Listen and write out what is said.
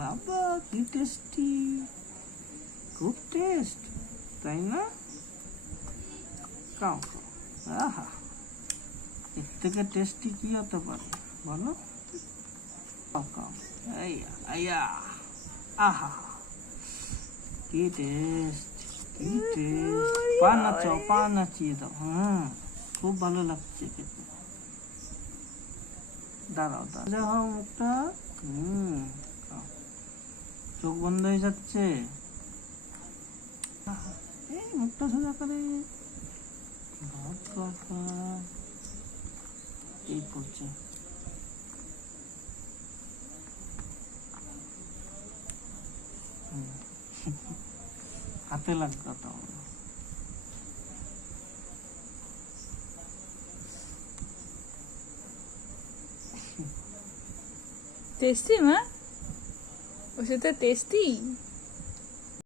বাবা কি টেস্টি, খুব টেস্ট, তাই না? খাও খাও, আহা, এর থেকে টেস্টি কি হতে পারে বলো? খাও খাও, আইয়া, আহা, কি টেস্ট, কি টেস্ট। পা নাচাও, পা নাচিয়ে দাও। হ্যাঁ, খুব ভালো লাগছে খেতে। দাঁড়াও দাঁড়াও, হও মুখটা। খাও। চোখ বন্ধ হয়ে যাচ্ছে, এই মুখটা সোজা করে। বাবা, এই পড়ছে। হাতে লাগতো তো। টেস্টি মা, ওষুধটা টেস্টি।